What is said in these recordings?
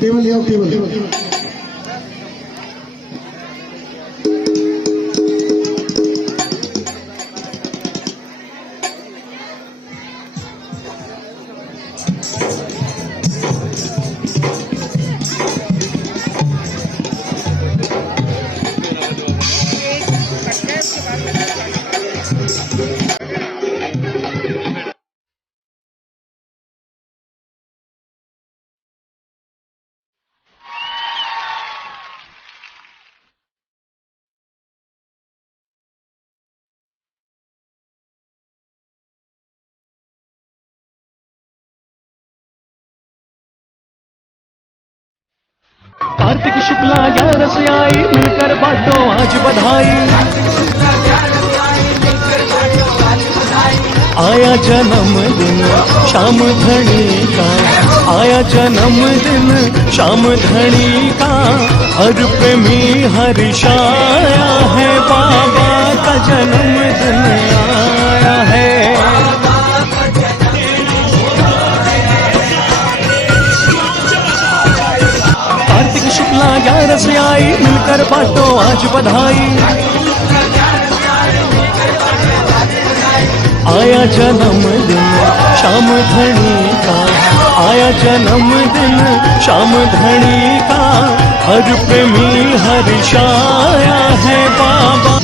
Table ले आओ, table. Kartik Shukla 11 से आई, मिलकर बांटो आज बधाई। आया जन्मदिन श्याम धनी का, आया जन्मदिन श्याम धनी का, हर प्रेमी हर्षाया है, बाबा का जन्मदिन आया है। शुक्ला 11 से आई, मिलकर बांटो आज बधाई। आया जन्मदिन श्याम धनी का, आया जन्मदिन श्याम धनी का, हर प्रेमी हर्षाया है, बाबा।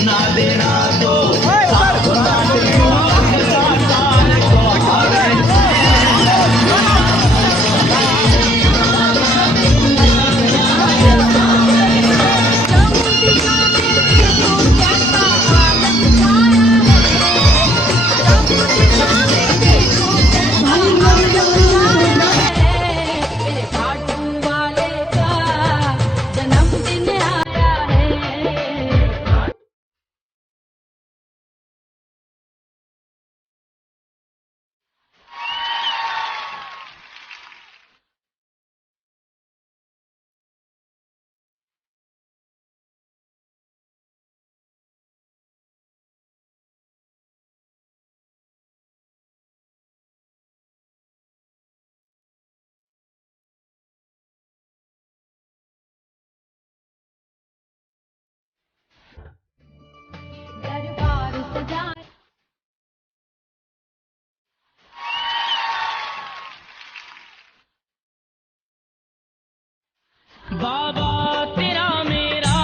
बाबा तेरा मेरा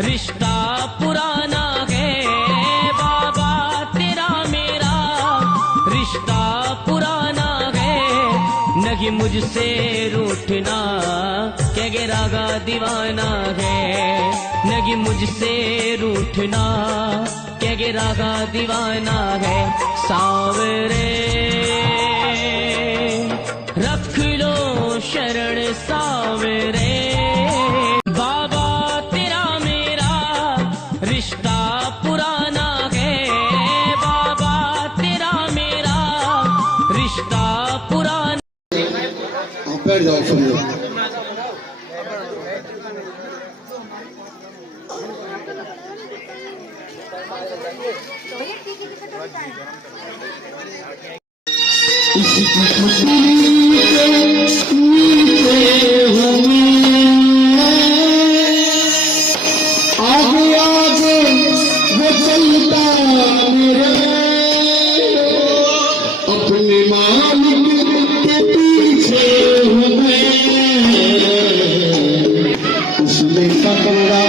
रिश्ता पुराना है, बाबा तेरा मेरा रिश्ता पुराना है, नहीं मुझसे रूठना क्या गे रागा दीवाना है, नहीं मुझसे रूठना क्या गे रागा दीवाना है। सावरे रख लो शरण सावरे, बाबा तेरा मेरा रिश्ता पुराना है, बाबा तेरा मेरा रिश्ता पुराना। आप बैठ जाओ, सुन लो। इसी की खुशी आगे आगे वो चलता मेरे, अपने मालिक के पीछे हूँ मैं, उसने पकड़ा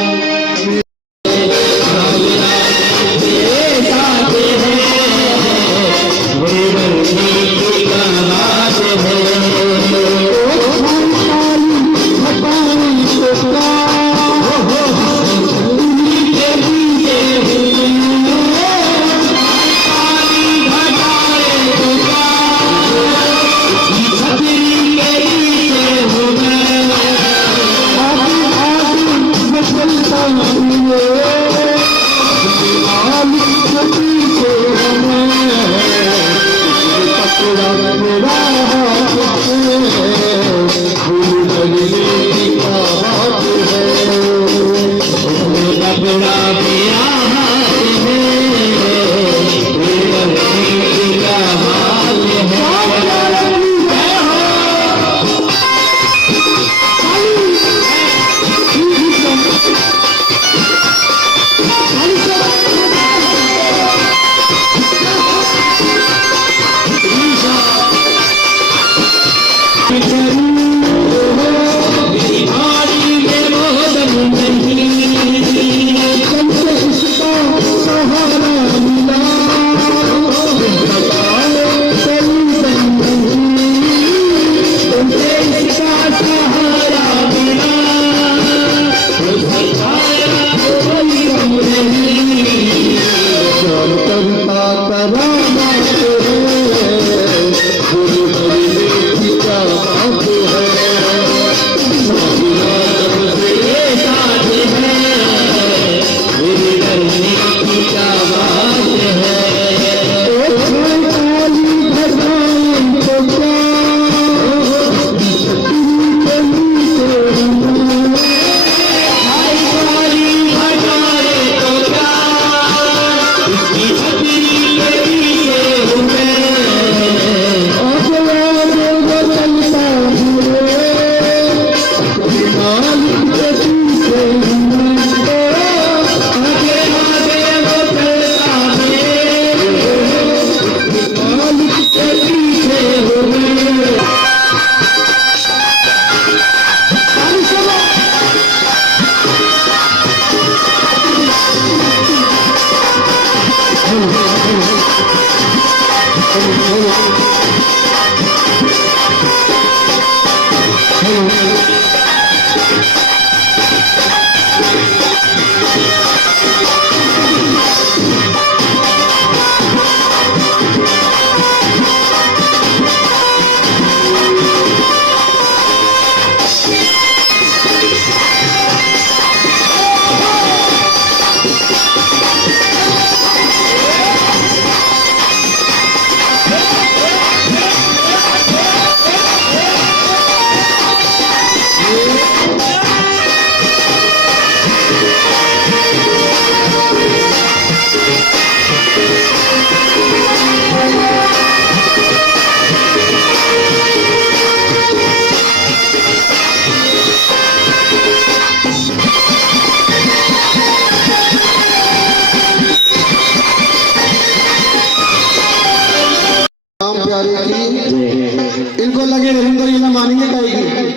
राम प्यारे की इनको लगे निरंतर ये ना मानेंगे कहेगी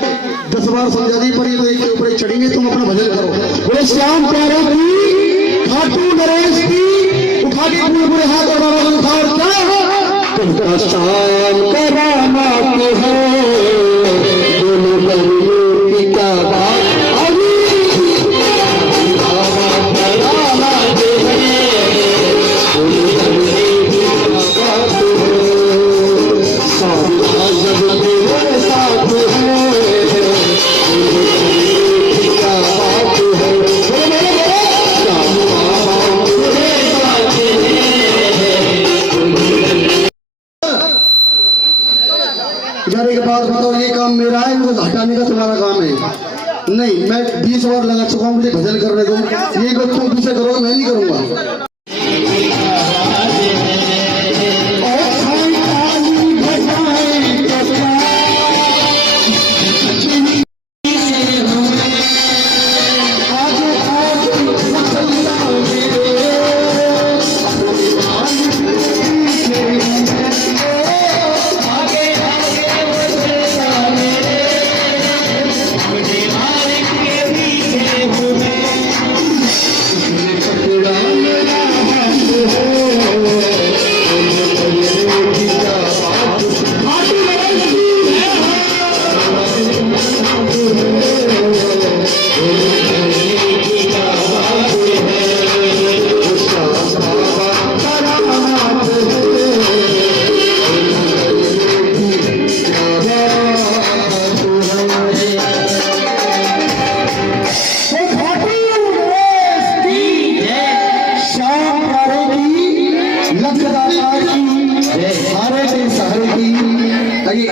10 बार समझा दी पड़ी तो एक के ऊपर एक चढ़ेंगे तुम अपना भजन करो बोले श्याम प्यारे की खाटू नरेश की उठा के पूरे पूरे हाथ और उठाओ क्या तुमका शाम कराना के है दोनों बंधुओं की क्या बात जाने के बाद बताओ ये काम मेरा है इनको हटाने का तुम्हारा काम है नहीं मैं 20 बार लगा चुका हूँ मुझे भजन करने दो ये को तुम पीछे करोगे मैं नहीं करूंगा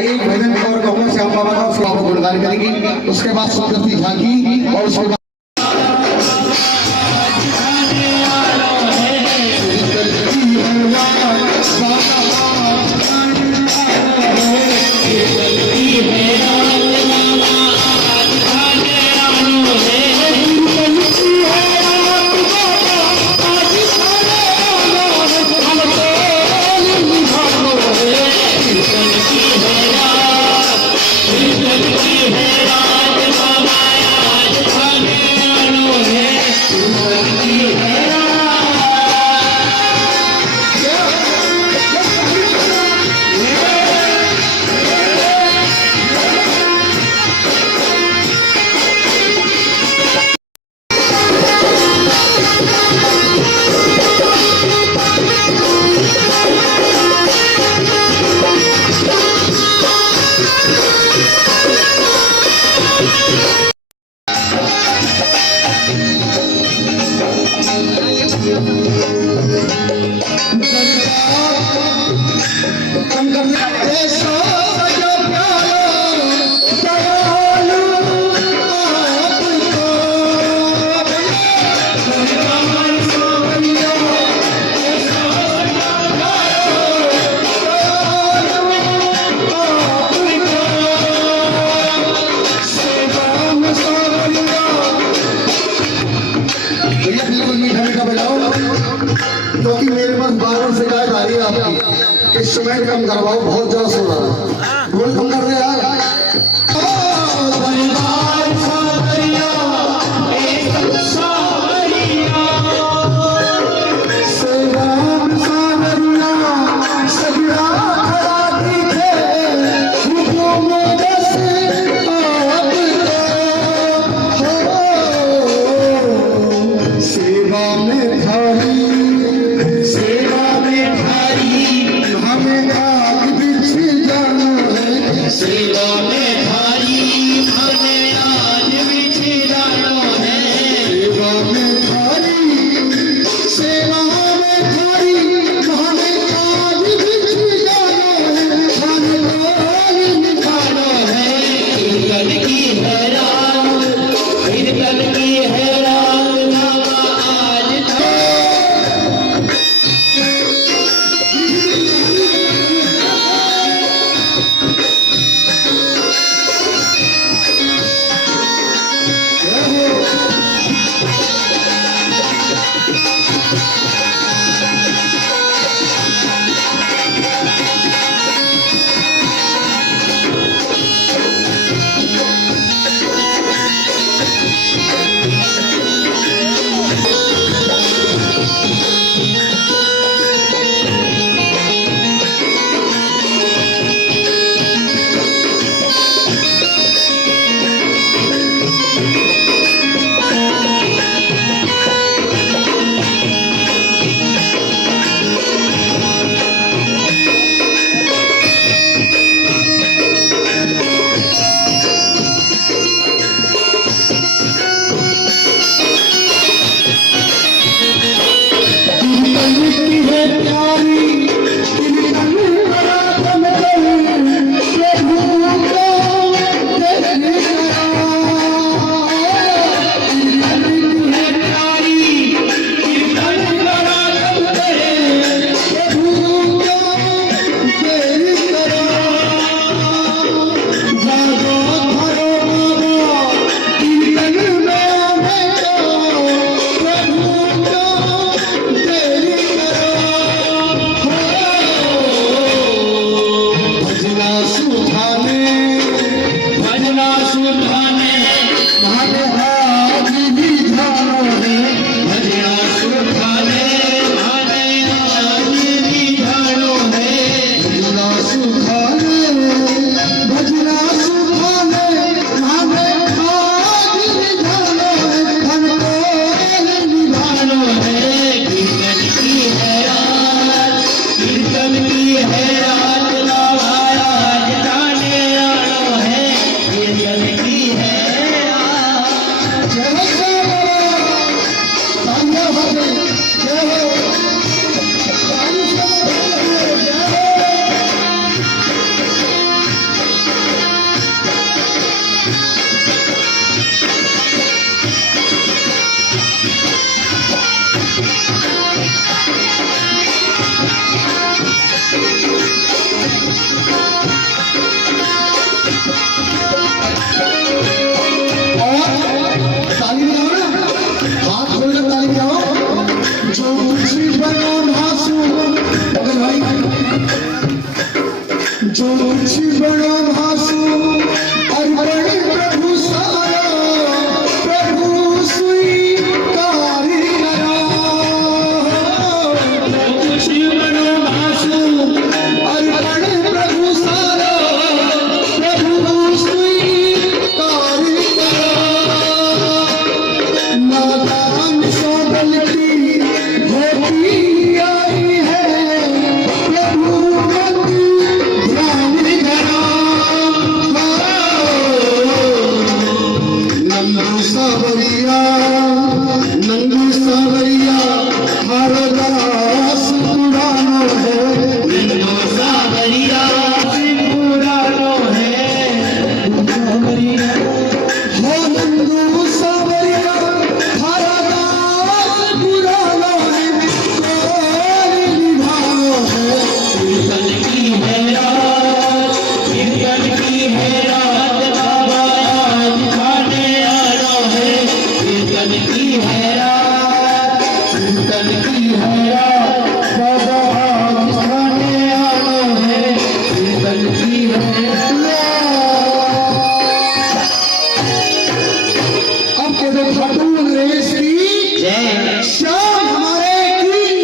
एक भजन और कहूँगा श्याम बाबा का उसके बाद गुणगान करेंगी उसके बाद सुंदर झांकी और उसके बाद क्योंकि मेरे पास बार-बार शिकायत आ रही है आपकी इंस्ट्रूमेंट कम करवाओ बहुत ज्यादा सो रहा है ढोल कम कर दे यार की है रात, कीर्तन की है रात,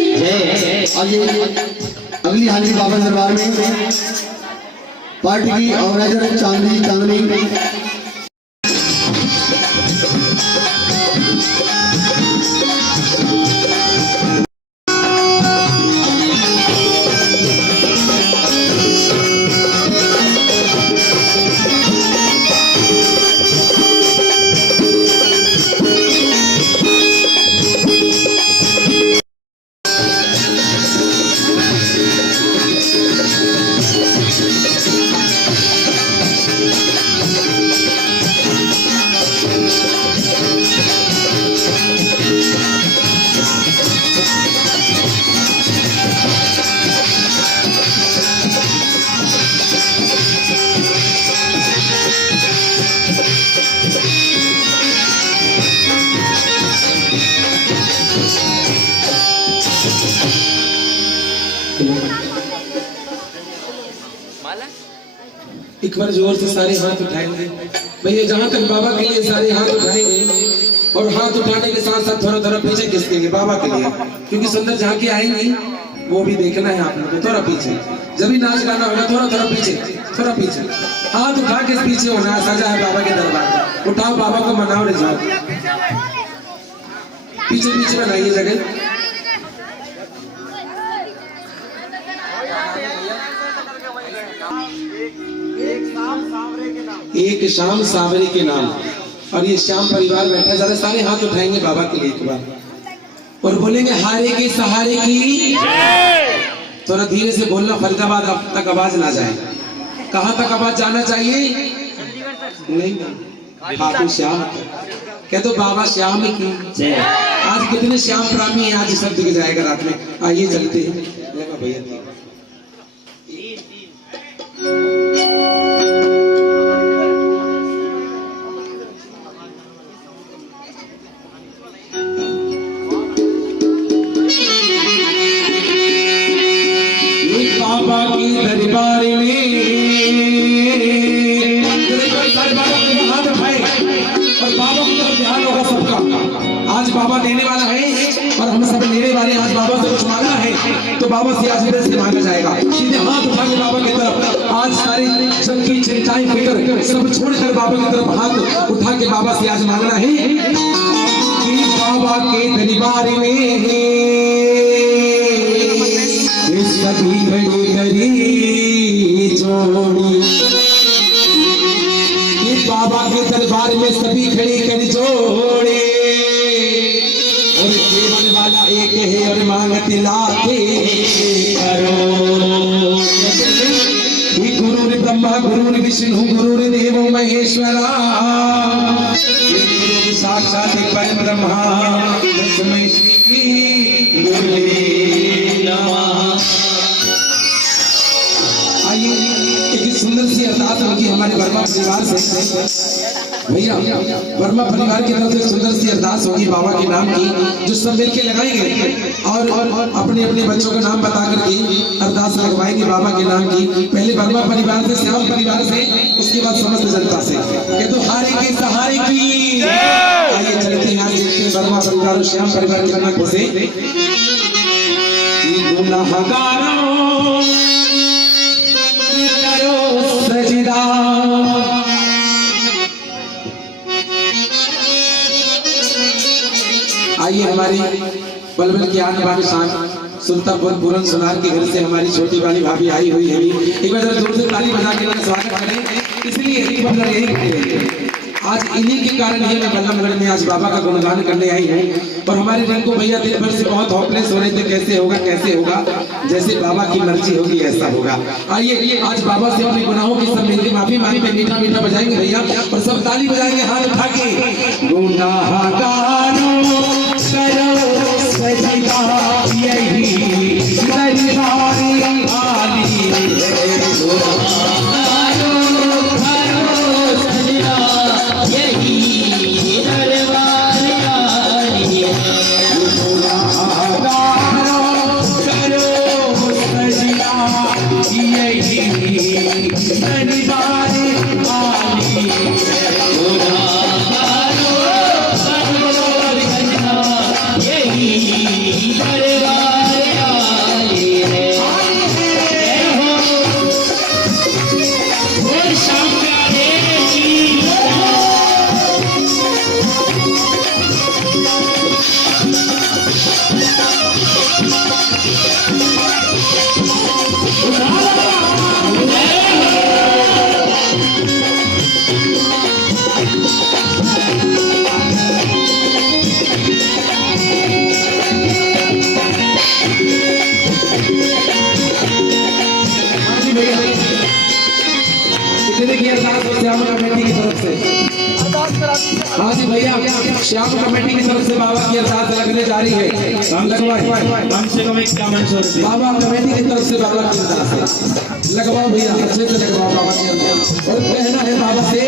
बाबा आज अगली हाजिरी बाबा दरबार में पार्टी की ऑर्गेनाइजर चांदनी एक बार जोर से सारे हाथ उठाएंगे भैया, जहां तक बाबा के लिए सारे हाथ उठाएंगे और हाथ उठाने के साथ साथ थोड़ा थोड़ा पीछे खिसकेंगे बाबा के लिए, क्योंकि सुंदर झांकी आएंगी वो भी देखना है आप लोग को। थोड़ा पीछे जब भी नाच गाना होगा थोड़ा थोड़ा पीछे, थोड़ा पीछे हाथ उठा के पीछे होना है। सजा है बाबा के दरबार में, उठाओ बाबा को मनाओ रे जाओ, पीछे पीछे बनाइए जगह। एक शाम सावरे के नाम, और ये श्याम परिवार बैठा, जरा सारे हाथ उठाएंगे बाबा के लिए एक बार और बोलेंगे हारे के सहारे की। थोड़ा धीरे से बोलना, फरीदाबाद तक आवाज ना जाए। कहाँ तक आवाज जाना चाहिए? नहीं, खाटू श्याम। क्या तो बाबा श्याम की। आज कितने श्याम प्राणी हैं, आज सब दिख जाएगा रात में। आइए चलते हैं भैया। बाबा की दरबार में हाथ उठाए और बाबा की तरफ ध्यान होगा सबका। आज बाबा देने वाला है और हम सब लेने वाले। आज बाबा से कुछ मांगना है तो बाबा से आज से मांगा जाएगा। सीधे हाथ उठा के बाबा की तरफ, आज सारी सबकी चिंताएं फिक्र सब छोड़कर बाबा की तरफ हाथ उठा के बाबा से आज मांगना है कि बाबा के दरबार में सभी घड़ी घड़ी जोड़ी, बाबा के दरबार में सभी खड़ी कर जोड़े, और केवल वाला एक है और मांगते लाखे करो। गुरु ब्रह्मा गुरु विष्णु गुरु देव महेश्वरा, साक्षात परम ब्रह्मा तस्मै श्री गुरुदेव नमः। आइए एक सुंदर सी अरदास होगी हमारे वर्मा परिवार से। भैया वर्मा परिवार की तरफ से सुंदर सी अरदास होगी बाबा के नाम की, जो सब मिलके लगाएंगे और अपने अपने बच्चों का नाम बता करके अरदास लगवाएंगे बाबा के नाम की। पहले वर्मा परिवार से, श्याम परिवार से, उसके बाद समस्त जनता से। ये तो हारे के सहारे की। आइए चलते हैं, आज देखते हैं वर्मा परिवार और श्याम परिवार के नाम से। सजदा आइए हमारी बलबल की आने वाली शान सुल्तानपुर पूरन सुनार के घर से हमारी छोटी वाली भाभी आई हुई है। एक बार जरा जोर से ताली बजा के उनका स्वागत करें। इसलिए आज इन्हीं के कारण ये मैं बल्लभगढ़ में आज बाबा का गुणगान करने आई हूँ। और हमारे रंग को भैया दिन भर से बहुत हॉपलेस हो रहे थे, कैसे होगा कैसे होगा, जैसे बाबा की मर्जी होगी ऐसा होगा। आइए आज बाबा से अपने गुनाहों की सब मिलकर माफी मांगी पे मीठा मीठा बजाएंगे भैया, और सब ताली बजाएंगे हाथ उठा के। गुनाहगारों करो सजदा यही दरबार आली है। हाँ जी भैया, श्याम कमेटी की तरफ से बाबा की अरदास लगने जा रही है। कम से कम 51 बाबा कमेटी की तरफ से बाबा की अरदास लगवाओ भैया, अच्छे से लगवाओ बाबा की अरदास। और कहना है बाबा से,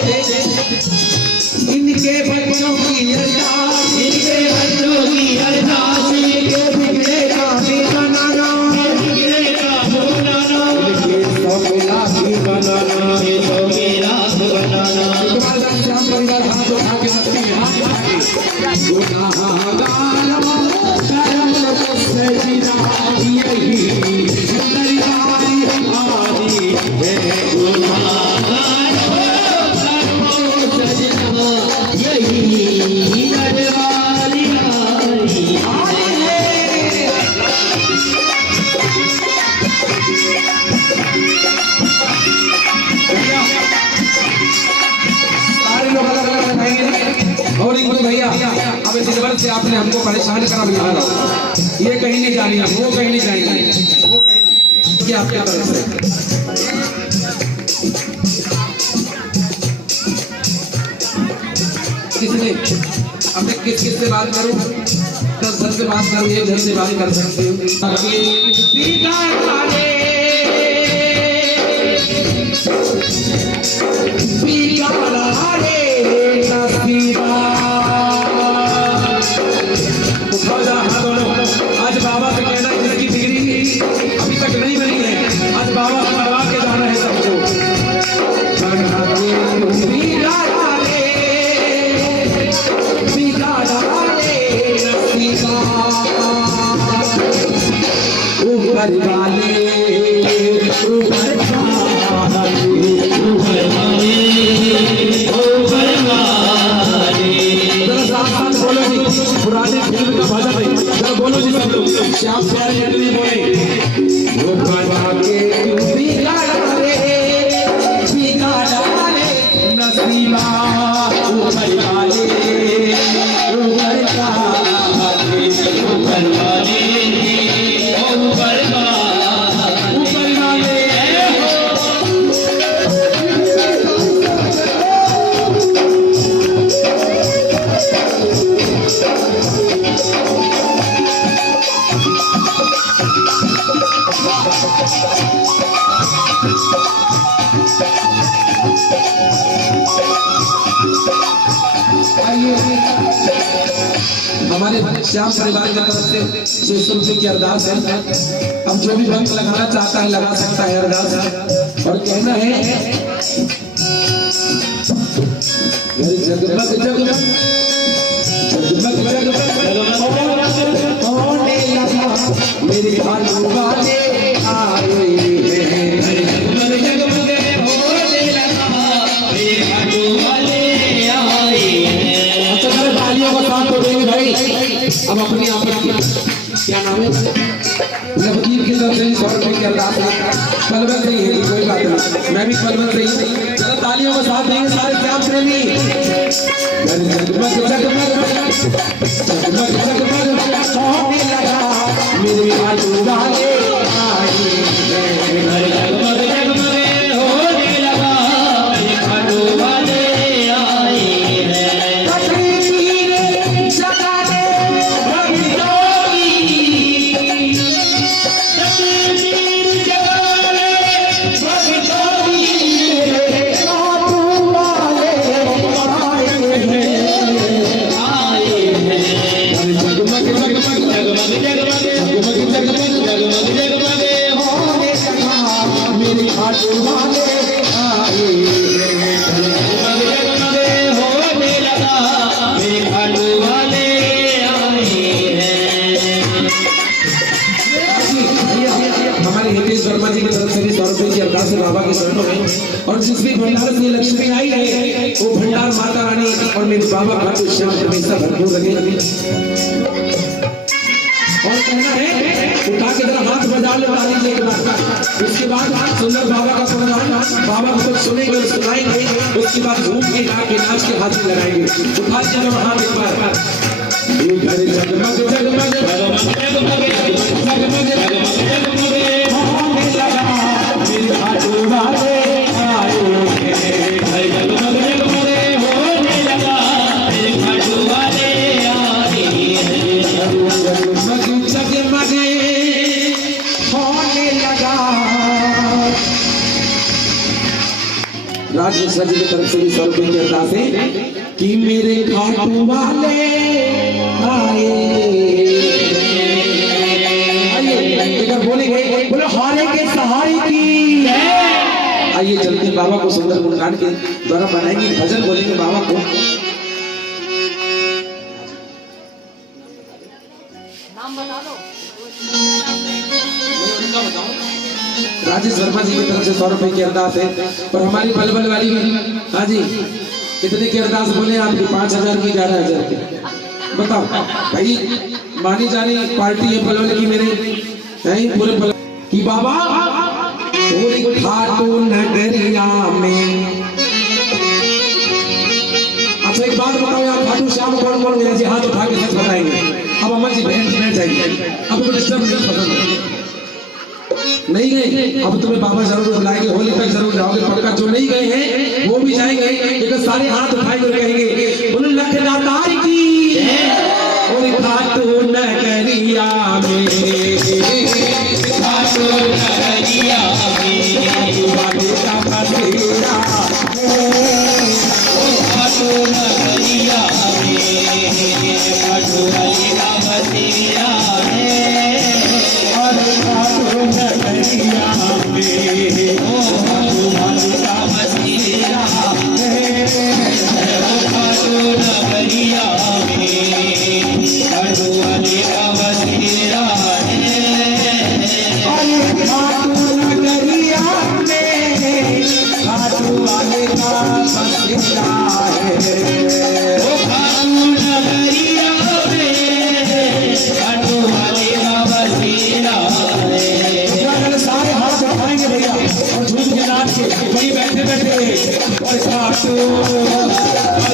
इनके बच्चों की अरदास, इनके बच्चों की अरदास, इनके बिगड़े का भी बनाना, बिगड़े का बनाना, इनके 100 लाख के मस्ती में हाथ उठा के गुनाहगार करम सजना यही दरबारी आनी है गुनाहगार करम सजना यही दरबारी आनी है। सारे लोग अलग अलग बताएंगे और एक बोले भैया अब इस वर्ष से आपने हमको परेशान करा बिठा रहा ये कहीं नहीं जानी है वो कहीं नहीं जाएंगे वो क्या आपके तरफ से किसने अब मैं किस से बात करूं 10 जन से बात करूं 1 जन से बात कर सकते हो आज बाबा से कहना जिसकी डिग्री अभी तक नहीं बनी है आज बाबा से मरवा के जाना है सबको ऊपर वाले पुराने फिल्म का भाषा नहीं जरा बोलो जी सब लोग श्याम प्यारे जल्दी बोले वो बना के बिगाड़ा रे नसीबा ऊपर वाले हमारे श्याम परिवार की तरफ से 600 रुपये की अरदास है अब जो भी भक्त लगाना चाहता है लगा सकता है अरदास और कहना है जगमग जगमग होने लगा मेरे आलू वाले आए अब अपने आप क्या नाम है लबकीर की तरफ से 100 रुपये की अरदास है पलवल नहीं है कोई बात नहीं मैं भी पलवल नहीं चलो तालियों को साथ देंगे सारे श्याम प्रेमी जगमग जगमग जगमग जगमग होने लगा मेरे आलू वाले आए जगमग जगमग होने लगा मेरे आलू वाले आए बाबा के शरणों में और जिस भी भंडार से लक्ष्मी आई है वो भंडार माता रानी और मेरे बाबा खाटू श्याम हमेशा भरपूर लगे और कहना है उठा के जरा हाथ बजा लो ताली के बाद उसके बाद सुंदर बाबा का प्रणाम बाबा को कुछ सुनेंगे सुनाएंगे उसके बाद घूम के गा के नाच के हाथ में लगाएंगे उठा के जरा हाथ एक बार जगमग जगमग जगमग जगमग होने लगा मेरे आलू वाले आए जगमग जगमग होने लगा मेरे आलू वाले आए जगमग जगमग होने लगा। राजेश जी की तरफ से भी 100 रुपये की अरदास है कि मेरे खाटू वाले आए बोलेंगे बोले हारे के सहारे की है। आइए चलते बाबा को सुंदर गुणगान के द्वारा बनाएंगे भजन बोलेंगे बाबा को उनका बताओ। राजेश वर्मा जी की तरफ से 100 रुपए की अरदास है और हमारी बलबल वाली भी। हाँ जी, कितने की अरदास बोले आपकी? 5000 की, 11000 की। बताओ भाई, मानी जानी पार्टी है बलबल की मेरे, है पूरे बल की। बाबा पूरी खाटू नगरिया में। अच्छा एक बात बताओ यार, खाटू श्याम कौन कौन गया जी? हाथ उठा के सच बताएंगे। अब अम्मा जी बैठ जाइए, अब तो डिस्टर्ब नहीं गए। अब तुम्हें बाबा जरूर बुलाएंगे, होली तक जरूर जाओगे पक्का। जो नहीं गए हैं वो भी जाएंगे, लेकिन सारे हाथ उठाए तो कहेंगे बोलो लखदातार की और खाटू नगरिया में, खाटू नगरिया में वाले का बसेरा, खाटू नगरिया में खाटू वाले का बसेरा है। और खाटू नगरिया में खाटू वाले का बसेरा है। खाटू नगरिया में खाटू वाले का बसेरा है। खाटू नगरिया में खाटू वाले का बसेरा है। खाटू नगरिया में खाटू वाले का बसेरा है। सारे हाथ उठाएंगे भैया और झूठ के नाच के वही बैठे बैठे और खाटू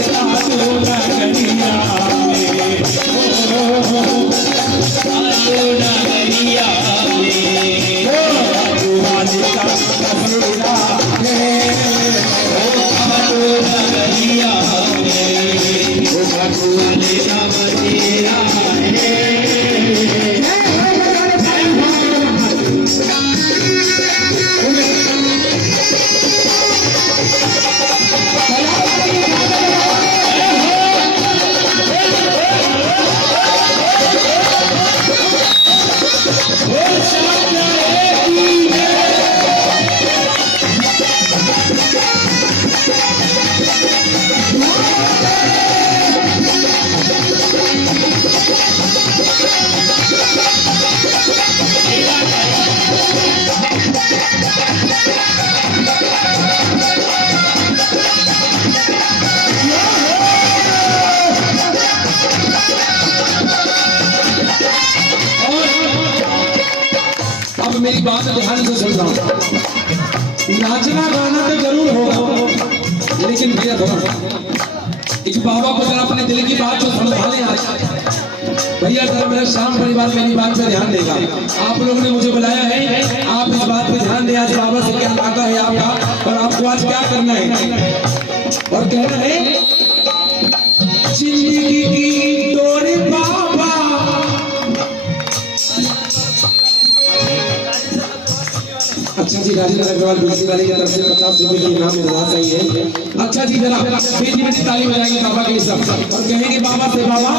नगरिया में खाटू नगरिया में खाटू वाले का बसेरा है। खाटू नगरिया में खाटू वाले का बसेरा है। अब मेरी बात ध्यान से सुन रहा हूँ। नाचना गाना तो जरूर होगा, लेकिन भैया थोड़ा इस बाबा को जरा अपने दिल की बात को समझाने आज भैया जरा मेरा शाम परिवार मेरी बात पे ध्यान देगा। आप लोगों ने मुझे बुलाया है, आप इस बात पे ध्यान दें। आज बाबा से क्या नाता है आपका और आपको आज क्या करना है और कहना है जिंदगी की डोर बाबा। अच्छा जी, राजेंद्र अग्रवाल बीसी वाले की तरफ से 50 रुपए की इनाम मिलना चाहिए। अच्छा जी, जरा बेटी ताली बजाएंगे बाबा के सब और कहेंगे बाबा से बाबा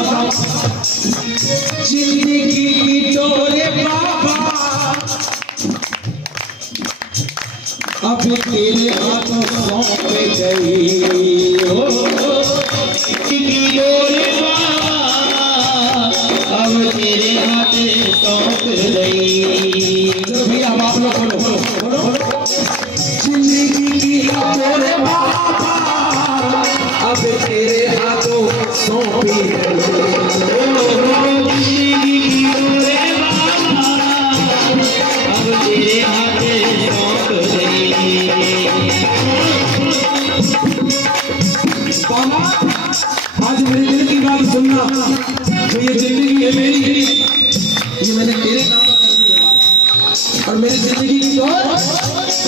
जिंदगी की डोरे बाबा अब तेरे हाथों सौंपे गई। जिंदगी डोरे बाबा अब तेरे हाथ सौंप गई। चलो भैया अब आप लोग बोलो जिंदगी की डोरे बाबा अब तेरे हाथों सौंपी आज मेरे दिल की बात सुनना। जो ये जिंदगी है मेरी, ये मैंने तेरे नाम कर दिया और मेरी जिंदगी की डोर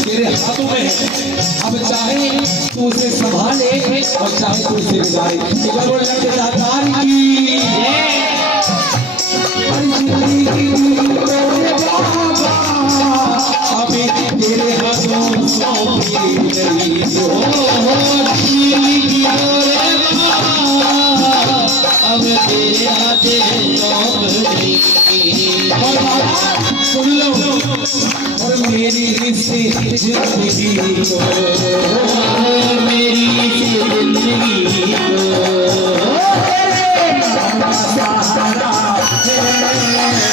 तेरे हाथों में है। अब चाहे तू उसे संभाले और चाहे तू उसे बिगाड़े। एक बार बोल जाते दातार की जिंदगी की डोर बाबा अब तेरे हाथों सौंपी गई। अब तेरे हाथे सौंप गई। सुन लो और मेरी इसी जिंदगी को मेरी इसी जिंदगी को सहारा है।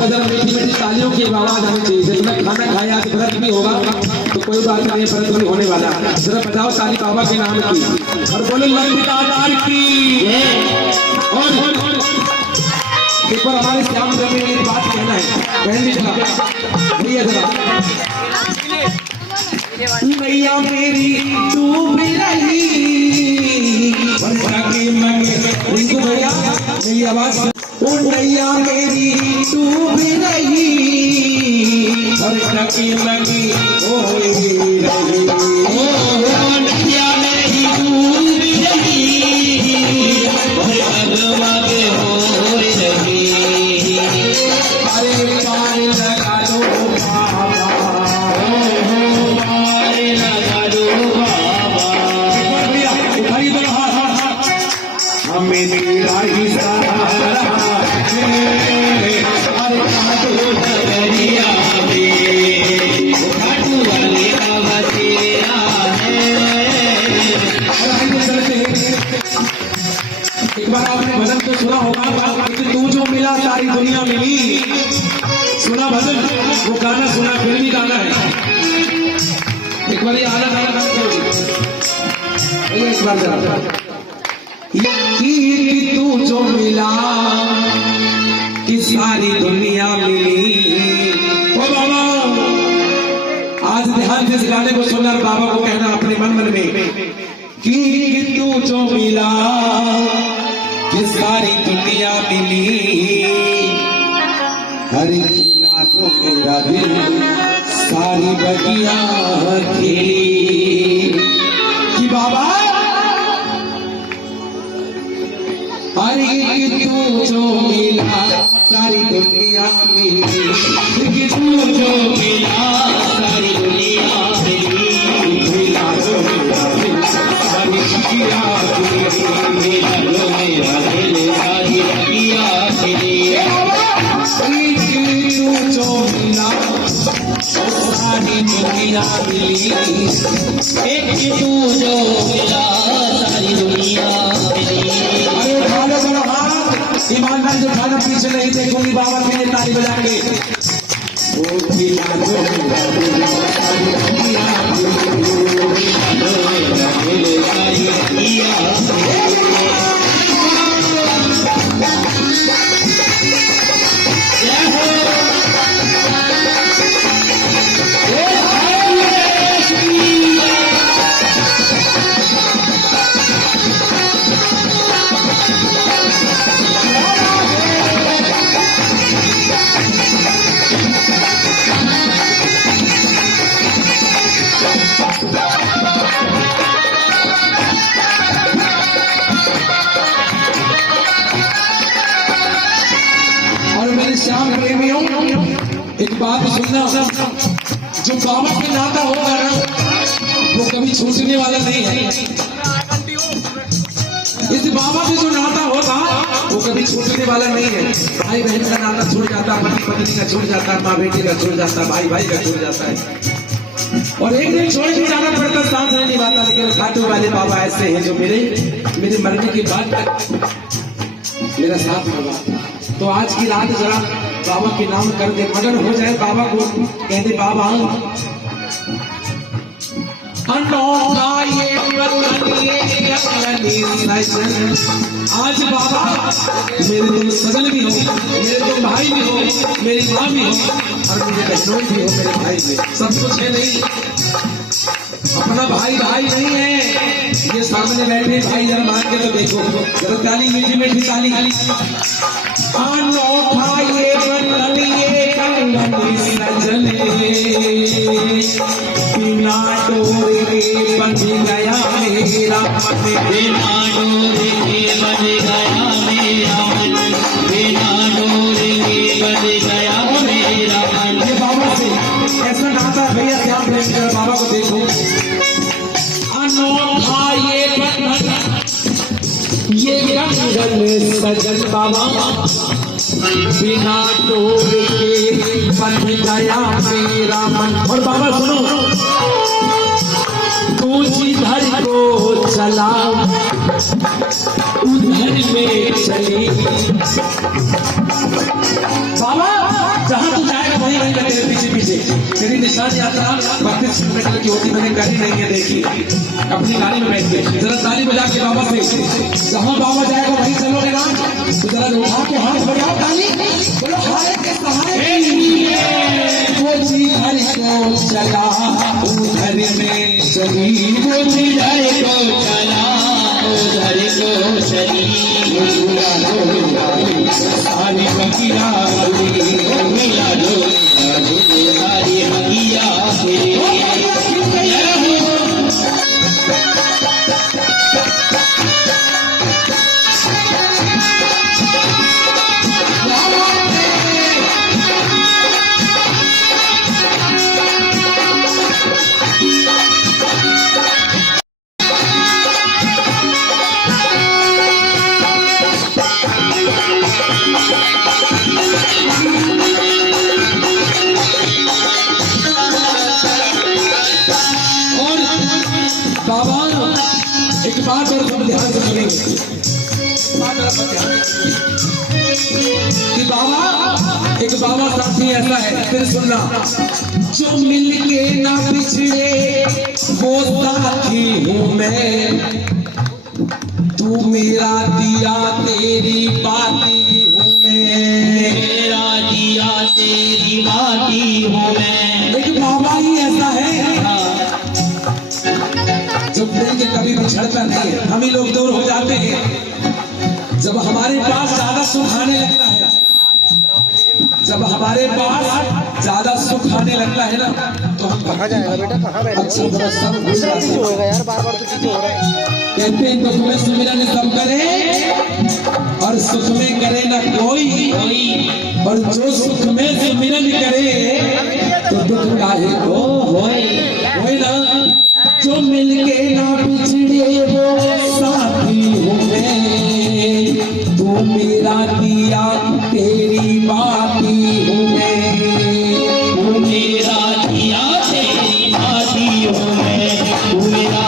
बार जरा मीठी मीठी तालियों की आवाज आनी चाहिए। जितना खाना खाया आज व्रत भी होगा तो कोई बात नहीं, व्रत भी होने वाला। जरा बताओ ताली बाबा के नाम की और बोलो लंबितादार की। और एक बार हमारे श्याम में एक बात कहना है, बहन जी जरा भैया जरा। नैया मेरी डूब रही रिंकू भैया मेरी आवाज। ओ नैया मेरी डूब रही की लगी हो रही। ओ नैया मेरी डूब रही भगवत हो रही। अरे पार लगा दो बाबा, पार लगा दो बाबा। उठाइए दोनों हाथ, हमें तेरा ही सहारा है। अरे खाटू नगरिया में खाटू वाले बाबा तेरा है। और आइए चलते हैं। एक बार आपने भजन तो सुना होगा कि तू जो मिला सारी दुनिया मिली। सुना भजन, वो गाना सुना, फिल्मी गाना है। एक बार ये आला गाना इस बार जरा कि तू जो मिला कि सारी दुनिया मिली। ओ बाबा आज ध्यान से इस गाने को सुनना, बाबा को कहना अपने मन मन में कि तू जो मिला कि सारी दुनिया मिली। हरी खिला जो मेरा दिल सारी बगिया खिली। कि बाबा अरे तू जो मिला सारी दुनिया मिली। कि तू जो मिला सारी दुनिया मिली। मिला जो मेरा दिल सारी बगिया खिली। मिला जो मेरा दिल सारी बगिया खिली। तू जो मिला सारी दुनिया मिली। एक तू जो मिला सारी दुनिया मिली। अरे खाना बड़ा हाथ ईमानदार जो खाना पीछे नहीं देखूंगी बाबा के लिए ताली बजाएंगे। ओ मिला जो मिला सारी दुनिया मिली। सारी दुनिया श्याम प्रेमियों एक बात सुनना, जो बाबा के नाता होगा ना वो कभी छूटने वाला नहीं है। इस बाबा से जो नाता होगा वो कभी छूटने वाला नहीं है। भाई बहन का नाता छूट जाता, पति पत्नी का छूट जाता, माँ बेटी का छूट जाता, भाई भाई का छूट जाता है और एक दिन छोड़ के जाना पड़ता, साथ नहीं निभाता। लेकिन खाटू वाले बाबा ऐसे हैं जो मेरे मरने के बाद तक मेरा साथ निभाता। तो आज की रात जरा बाबा के नाम कर दे, मगन हो जाए बाबा को, कह दे बाबा अनोखा ये आज बाबा मेरे तुम सजन भी हो, मेरे तुम भाई भी हो, मेरी माँ भी हो और मुझे बहनोई भी हो, मेरे भाई भी सब कुछ है। नहीं अपना भाई भाई नहीं है, ये सामने बैठे भाई जरा मान के तो देखो, जरा ताली मीठी मीठी ताली। अनोखा ये बंधन ये कंगन सजने बिना डोरे के बंध गया मेरा मन। बिना डोरे के बंध गया मेरा मन। बिना डोरे के बंध गया मेरा मन। ये बाबा से ऐसा नाता भैया श्याम प्रेम बाबा को देखो। अनोखा ये बंधन ये कंगन सजन बाबा बिना डोर के बंध गया मेरा मन। और बाबा सुनो, तू जिधर को चला उधर में चली। बाबा जहाँ तू जाएगा वहीं वहीं मैं तेरे पीछे पीछे। तेरी निशान यात्रा 32 किलोमीटर की होती, मैंने करी नहीं है देखी। अपनी गाड़ी में बैठ के जरा ताली बजा के बाबा से, जहाँ बाबा जाएगा वहीं चलोगे ना। तो जरा उठा के हाथ बजाओ, ताली बोलो हाय के सहाय। वो जिधर को चला उधर में चली, वो जिधर को चला उधर को चली। सारी बगिया मिला दो सारी बगिया एक बात और सब ध्यान से सुनेंगे कि बाबा, एक बाबा साथी ऐसा है, फिर सुनना। जो मिल के ना पिछड़े वो साथी हूँ मैं, तू मेरा दिया तेरी बाती हूँ मैं, मेरा दिया तेरी बाती हूँ मैं। एक बाबा ही ऐसा है जो मिल के कभी बिछड़ता नहीं है। हम ही लोग दूर हो जाते हैं जब हमारे पास ज्यादा सुख आने लगता है, जब हमारे पास ज्यादा सुख आने लगता है ना, तो हम कहाँ जाएगा बेटा, कहाँ बैठा? अच्छा बड़ा सब भूल जाते हैं। होएगा यार, बार बार तो चीजें हो रहा है। कहते हैं दुख में सुमिरन सब करे और सुख में करे ना कोई, और जो सुख में सुमिरन करे तो दुख काहे को होए ना। जो मिलके ना पिछड़े वो साथी हूँ मैं, तू मेरा दिया तेरी बाती हूँ मैं, तू मेरा दिया तेरी बाती हूँ मैं, तू मेरा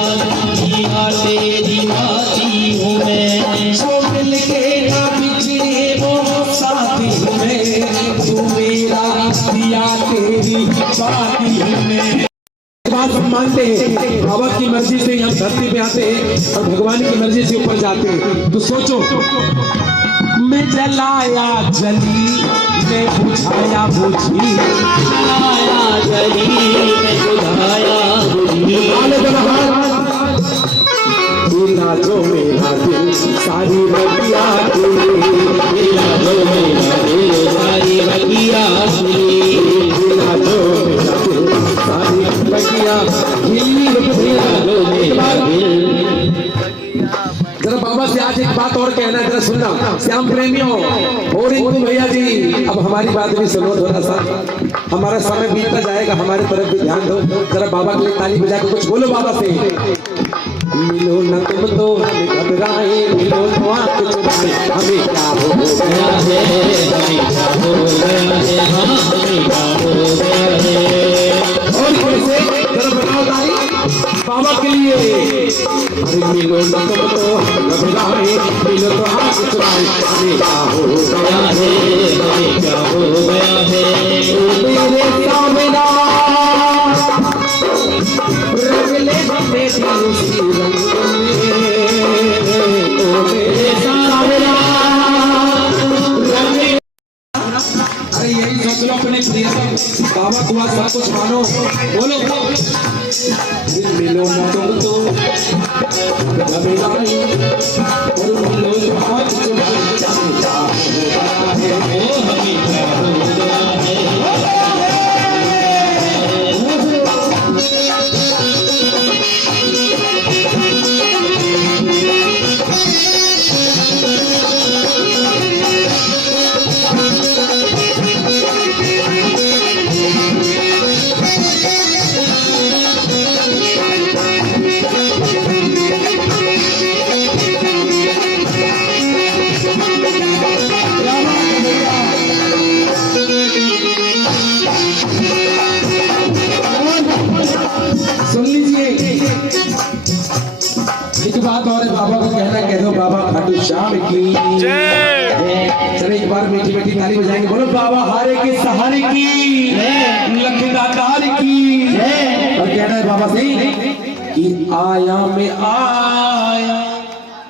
दिया तेरी बाती हूँ मैं। जो मिलके ना पिछड़े वो साथी हूँ मैं, तू मेरा दिया तेरी बाती हूँ मैं। बात हम मानते हैं, बाबा की मर्जी से हम धरती पे आते हैं और भगवान की मर्जी से ऊपर जाते हैं। तो सोचो, मैं जलाया जली, मैं बुझाया बुझी, जलाया जली, मैं बुझाया बुझी। मेरा जो मेरा दिल सारी बगिया तेरी, मेरा जो मेरा दिल सारी बगिया तेरी, मेरा जो मेरा दिल सारी बगिया जरा बाबा से आज एक बात और कहना है, जरा सुनना। श्याम प्रेमियों और रिंकू भैया जी, अब हमारी बात भी सुनो थोड़ा सा, हमारा समय बीतता जाएगा, हमारे तरफ भी ध्यान दो। जरा बाबा के लिए ताली बजा के कुछ बोलो बाबा से। मिलो न तुम तो हमें घबराए, मिलो तो आप चुराए, हमें क्या हो गया है, हमें क्या हो गया है, हमें क्या हो गया है। और कैसे जरा बताओ ताली बाबा के लिए। अरे मिलो न तुम तो हम घबराए, मिलो तो आप चुराए, हमें क्या हो गया है, हमें क्या हो गया है। मेरे सामने रंग ले हमें उसी रंग में, ओ मेरे सामने रंग। अरे यही सोच लो अपने प्रियतम बाबा दुआ सब कुछ मानो, बोलो मिलो ना तुम तो घबराए, और मिलो तो हाथ चुराए, हमें क्या हो गया है, हमें क्या हो गया है। सुन लीजिए एक बात और है, बाबा को कहना कह दो, बाबा खाटू श्याम की जय। चलो एक बार मीठी मीठी ताली बजाएंगे। बोलो बाबा हारे के सहारे की, लखदातार की। और कहना है बाबा से कि आया मैं आया।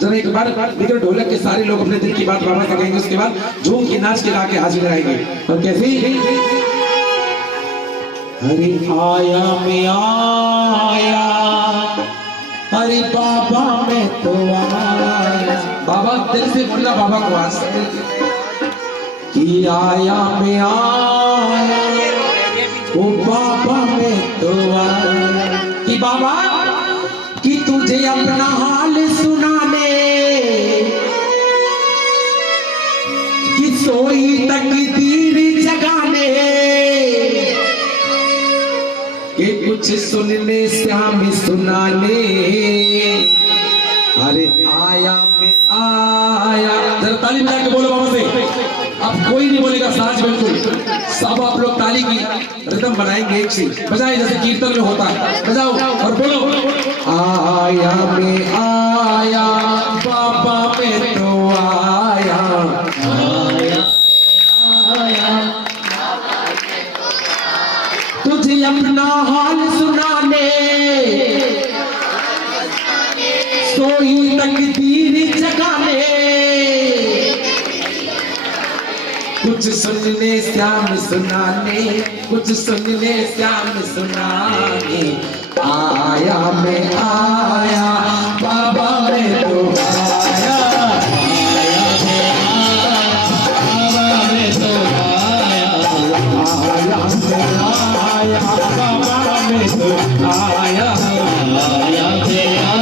जरा एक बार बिगड़ ढोलक के सारे लोग अपने दिल की बात बाबा से कहेंगे, उसके बाद झूम के नाच के गा के हाजिर आएंगे। और कैसे अरे आया मैं आया, अरे बाबा मैं तो आया। बाबा दिल से बोलना बाबा को आज कि आया मैं आया, ओ बाबा मैं तो आया। कि बाबा कि तुझे अपना हाल सुनाने, कि सोई तकदीर जगाने, कि कुछ सुनने श्याम सुनाने। अरे आया मैं आया। जरा ताली बजा के बोलो बाबा से। अब कोई नहीं बोलेगा साज, बिल्कुल सब आप लोग ताली की रिदम बनाएंगे एक से। बजाए जैसे कीर्तन में होता है, बजाओ और बोलो आया मैं आया, बाबा मैं तो आया। तुझे अपना हाल सुनाने, सोई तकदीर जगाने, कुछ सुनने श्याम सुनाने, कुछ सुनने श्याम सुनाने। आया मैं आया, बाबा मैं तो आया। आया मैं आया, बाबा मैं तो आया। आया मैं आया, बाबा मैं तो आया। आया मैं आया,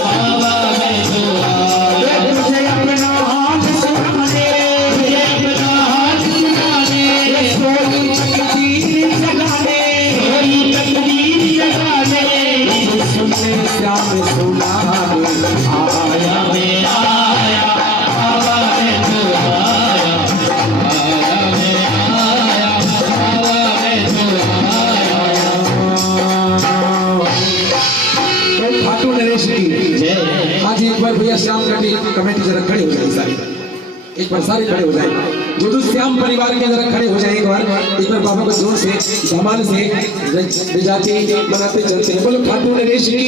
बाबा मैं तो आया। तुझे अपना हाल सुनाने, तुझे अपना हाल सुनाने, सोई तकदीर जगाने, सोई तकदीर जगाने, सुनने श्याम सुनाने। आया मैं आया, बाबा मैं तो आया। आया मैं आया, बाबा मैं तो आया। तो खाटू नरेश की जय। आज एक बार भैया श्याम कमेटी जरा खड़े हो जाए सारे, एक बार सारे खड़े हो जाए। जो श्याम परिवार के जरा खड़े हो जाए एक बार बाबा को जोर से धमाल से बजाते बनाते चलते हैं। बोलो खाटू नरेश की।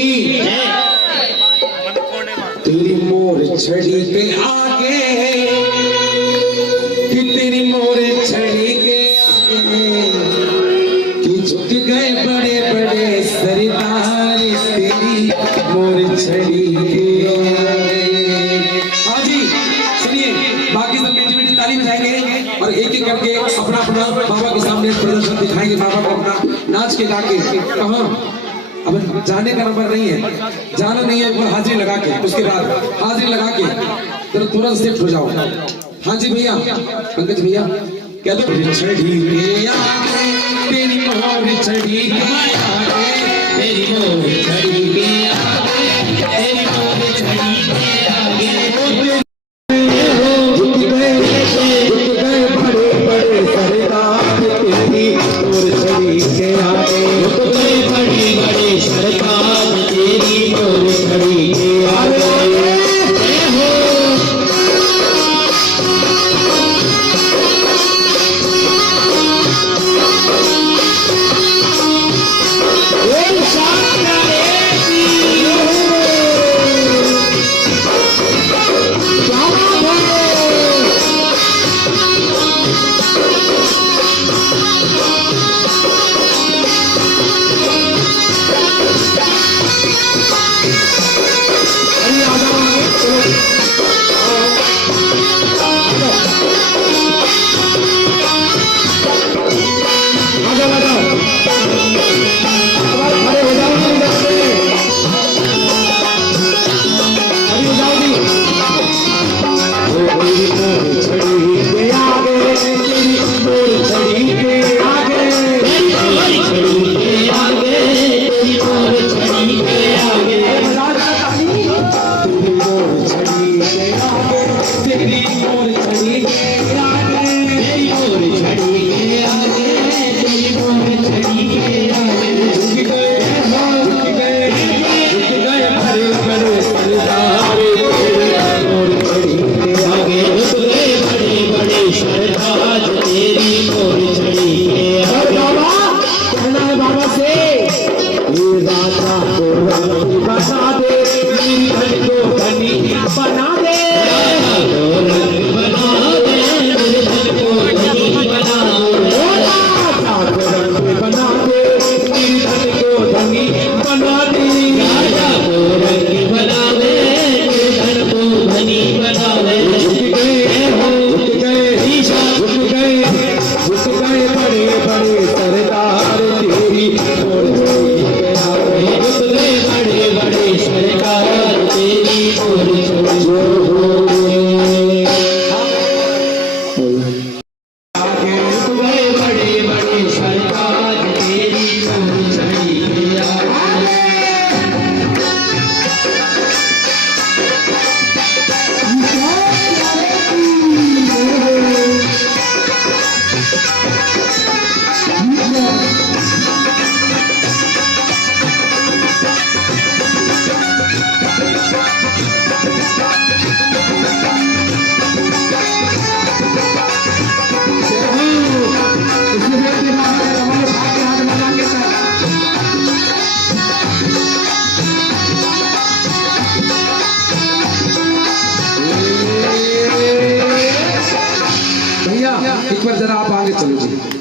तेरी मोर छड़ी के आगे, कि तेरी मोर छड़ी के आगे, कि झुक गए बड़े बड़े सरदार तेरी मोर छड़ी के आगे। हाँ जी सुनिए, बाकी सब मीठी मीठी ताली बजाएंगे और एक एक करके अपना अपना बाबा के सामने प्रदर्शन दिखाएंगे। बाबा को अपना नाच के गा के। कहाँ अब जाने का नंबर नहीं है, जाना नहीं है, एक बार हाजिरी लगा के, उसके बाद हाजिरी लगा के तो तुरंत शिफ्ट हो जाओ। हाँ जी भैया, पंकज भैया कह दो। छड़ी के आगे तेरी मोर छड़ी के आगे, तेरी मोर छड़ी के आगे, तेरी मोर छड़ी के आगे। झुक गए बड़े बड़े सरदार तेरी मोर छड़ी के आगे, झुक गए बड़े बड़े सरदार तेरी मोर छड़ी के आगे। Oh!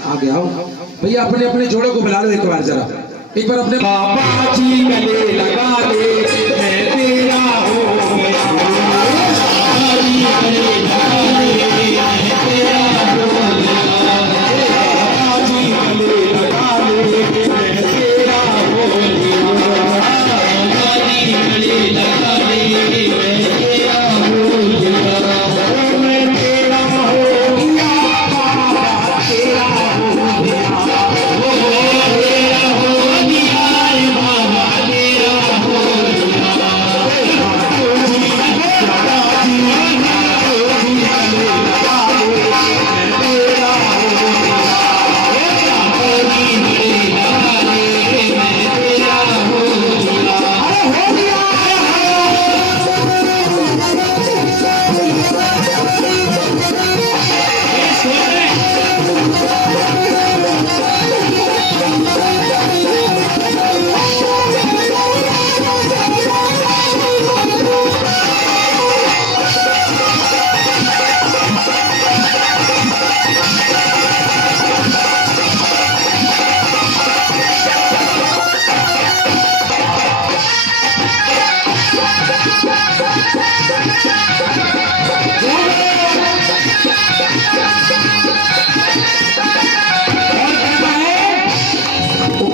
आगे आओ भैया, अपने अपने जोड़ों को बुला लो एक बार जरा, एक बार अपने बाबा जी गले लगा ले, मैं तेरा हो गया, बाबा जी गले लगा ले, मैं तेरा हो गया, बाबा जी गले लगा ले, मैं तेरा हो गया, बाबा जी गले लगा ले, मैं तेरा हो गया, मैं तेरा हो गया, बाबा तेरा हो गया,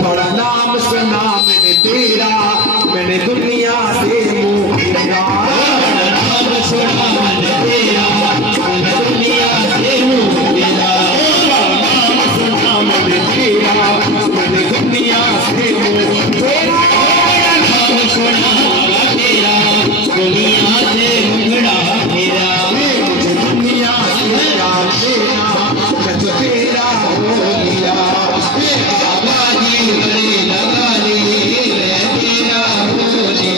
बड़ा नाम सुना मैंने तेरा, मैंने दुनिया से मुँह फेरा, बड़ा नाम सुना मैंने तेरा, मैंने दुनिया से मुँह फेरा, बड़ा नाम सुना मैंने तेरा, मैंने दुनिया से मुँह फेरा, बड़ा नाम सुना तेरा, दुनिया से मुंगड़ा फेरा, मुझे दुनिया से प्यार देना, मैं तो तेरा हो गया, बाबा जी गले लगा ले, मैं तेरा हो गया।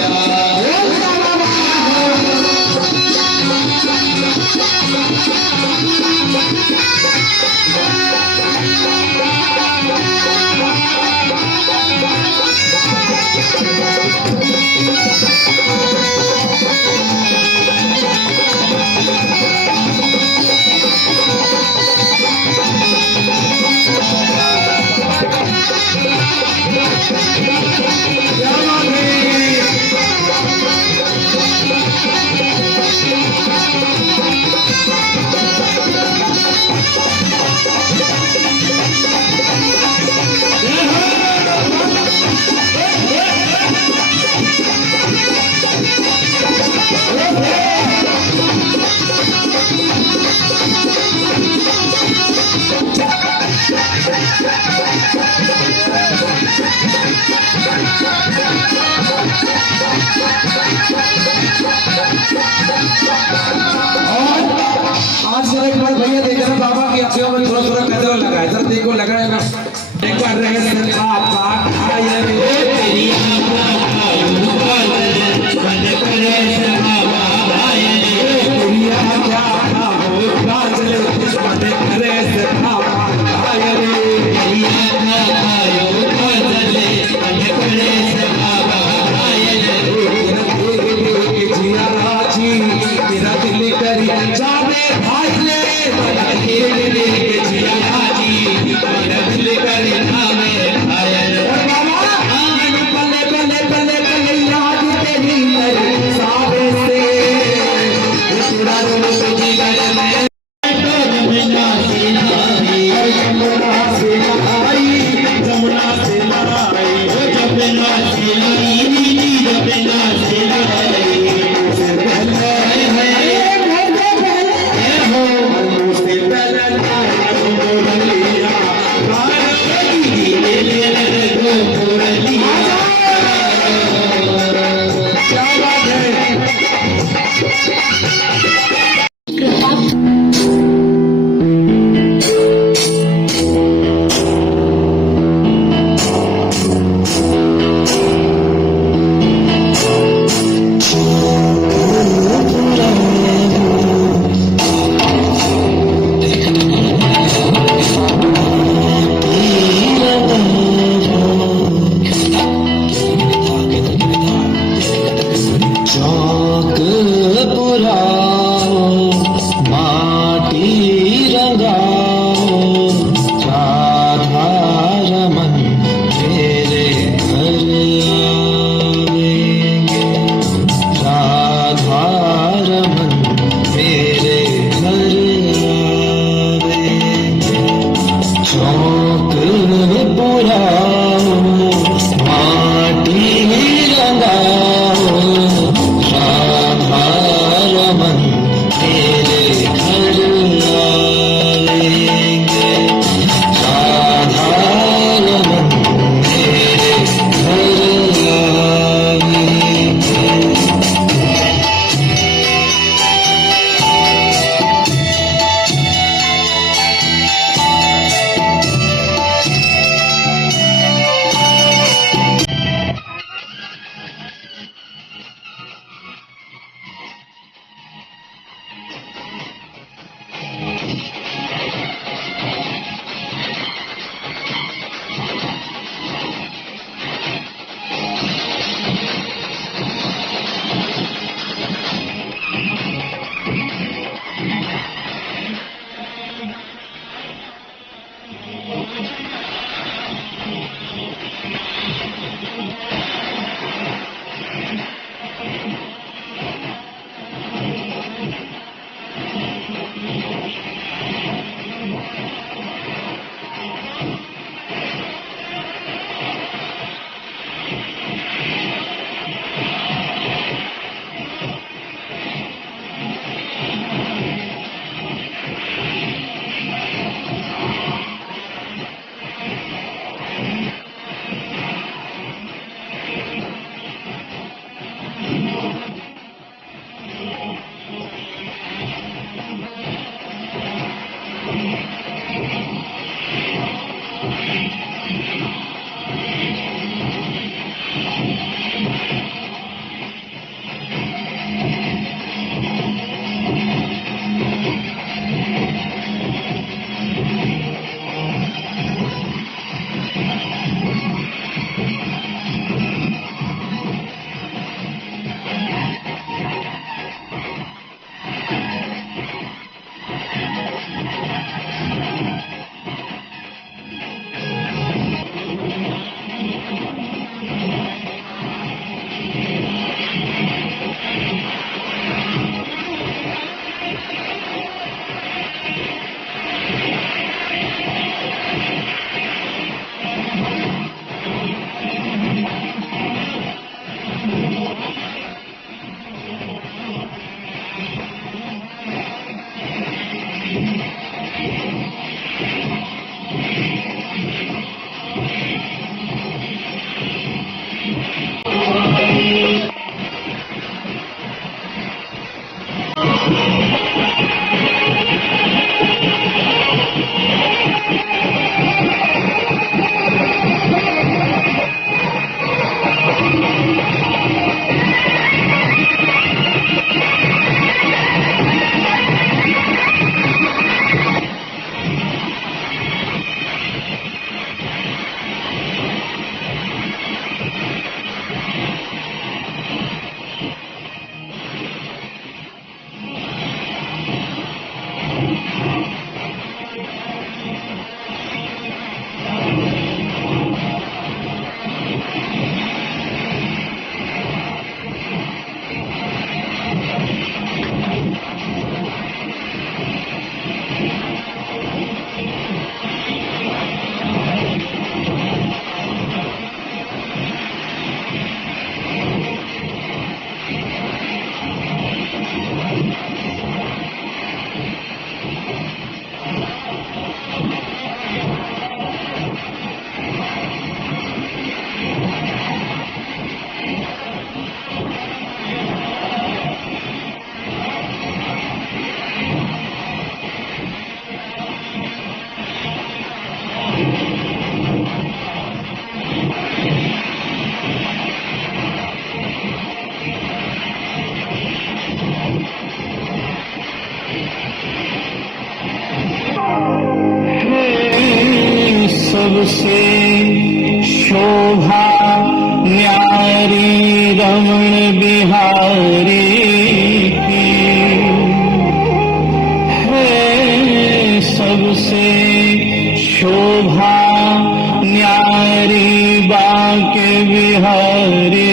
बिहारी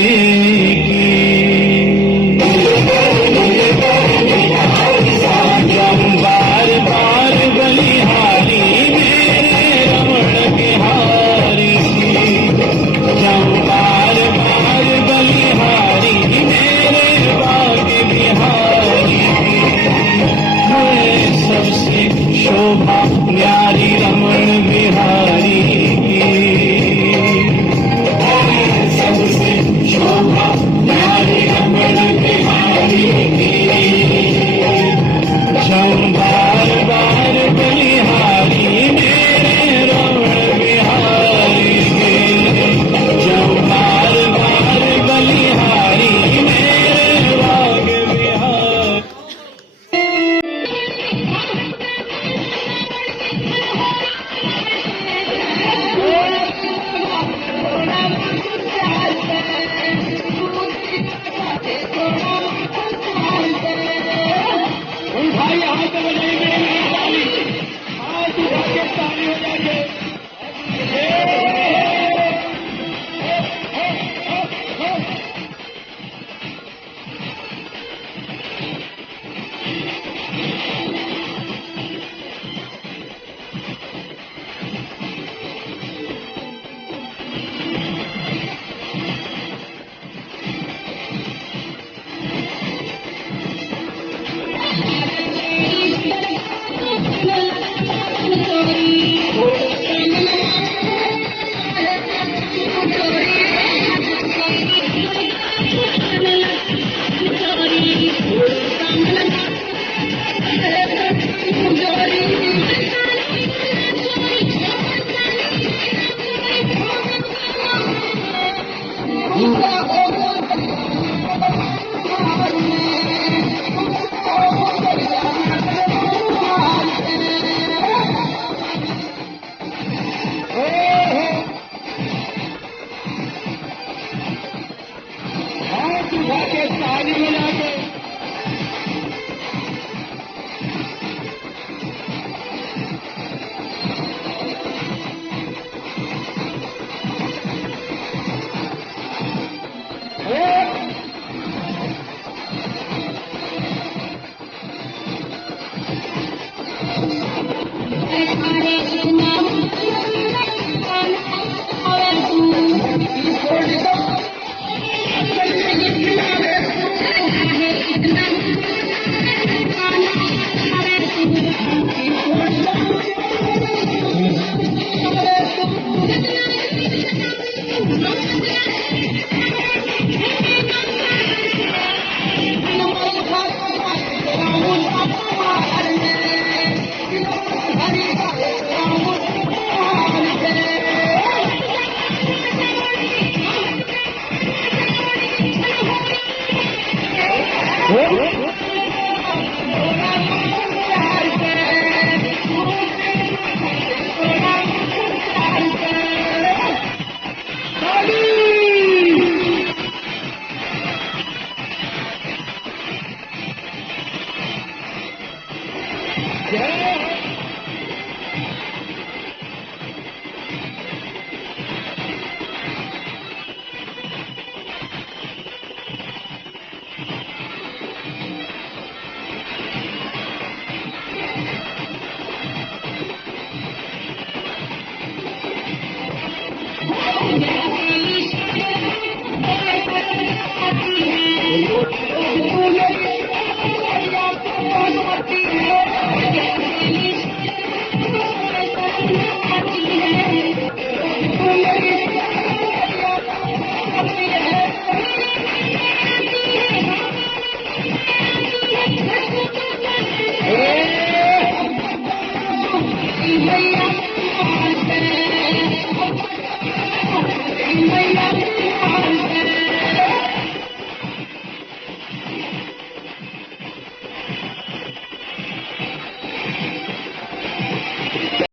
की। बार बार बलिहारी मेरे रमण बिहारी की। बार बार बलिहारी मेरे बाग बिहारी की। सबसे शोभा न्यारी रमण बिहारी की। सबसे शोभा न्यारी रमण बिहारी की। बार बार बलिहारी मेरे रमण बिहारी की। बार बार बलिहारी मेरे बाग बिहारी। भाई यहाँ पे बजाएंगे ताली, आज उठा के ताली हो जाएंगे। ताली बजा के Oh,